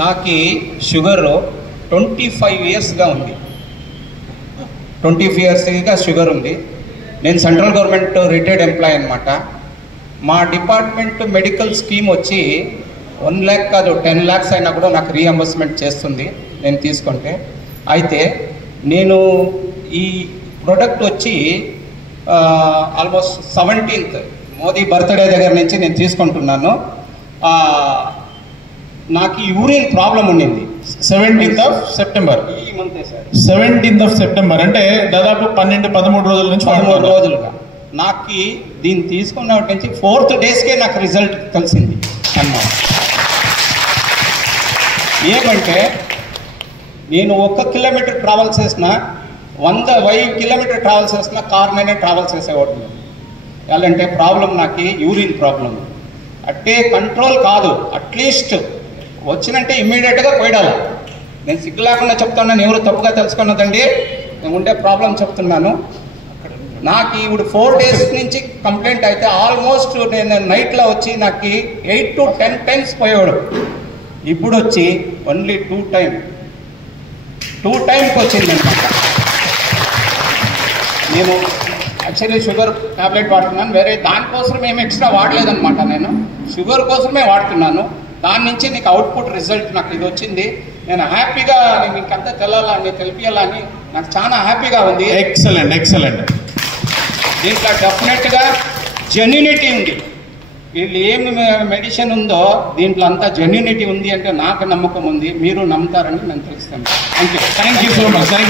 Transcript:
నాకు షుగర్ 25 ఇయర్స్గా ఉంది. 25 ఇయర్స్గా షుగర్ ఉంది. నేను సెంట్రల్ గవర్నమెంట్ రిటైర్డ్ ఎంప్లాయీ అనమాట. మా డిపార్ట్మెంట్ మెడికల్ స్కీమ్ వచ్చి 1 lakh కాదు 10 lakhs అయినా కూడా నాకు రీఎంబర్స్మెంట్ చేస్తుంది నేను తీసుకుంటే. అయితే నేను ఈ ప్రోడక్ట్ వచ్చి ఆల్మోస్ట్ 17th మోదీ బర్త్డే దగ్గర నుంచి నేను తీసుకుంటున్నాను. నాకు యూరిన్ ప్రాబ్లం ఉండింది 17th of September. ఈ మంతే సార్. 17th of September అంటే దాదాపు 12-13 రోజుల నుంచి 13 రోజులుగా నాకు దీన్ని తీసుకున్నప్పటి నుంచి 4th daysకే నాకు రిజల్ట్ కలిసింది అన్నమాట. ఏమంటే నేను 1 కిలోమీటర్ ట్రావెల్ చేసిన 100 కిలోమీటర్ ట్రావెల్ చేసిన కార్లోనే ట్రావెల్ చేసేవాడు. ఎలాంటే ప్రాబ్లం నాకు యూరిన్ ప్రాబ్లం అట్టే కంట్రోల్ కాదు. అట్లీస్ట్ వచ్చినంటే ఇమ్మీడియట్గా పోయిడాలి. నేను సిగ్గు లేకుండా చెప్తున్నాను, ఎవరు తప్పుగా తెలుసుకున్నదండి. నేను ఉండే ప్రాబ్లం చెప్తున్నాను. నాకు ఇప్పుడు 4 days నుంచి కంప్లైంట్ అయితే ఆల్మోస్ట్ నేను నైట్లో వచ్చి నాకు 8 to 10 times పోయేవాడు. ఇప్పుడు వచ్చి ఓన్లీ 2 times వచ్చింది అనమాట. నేను యాక్చువల్లీ షుగర్ ట్యాబ్లెట్ వాడుతున్నాను, వేరే దానికోసం ఏమి ఎక్స్ట్రా వాడలేదనమాట. నేను షుగర్ కోసమే వాడుతున్నాను. దాని నుంచి నీకు అవుట్పుట్ రిజల్ట్ నాకు ఇది వచ్చింది. నేను హ్యాపీగా నేను ఇంకంతా తెలాలని తెలిపియాలని నాకు చాలా హ్యాపీగా ఉంది. ఎక్సలెంట్. దీంట్లో డెఫినెట్గా జెన్యూనిటీ ఉంది. వీళ్ళు ఏమి మెడిసిన్ ఉందో దీంట్లో అంతా జెన్యూనిటీ ఉంది అంటే నాకు నమ్మకం ఉంది. మీరు నమ్ముతారని నేను తెలుస్తాను. Thank you so much.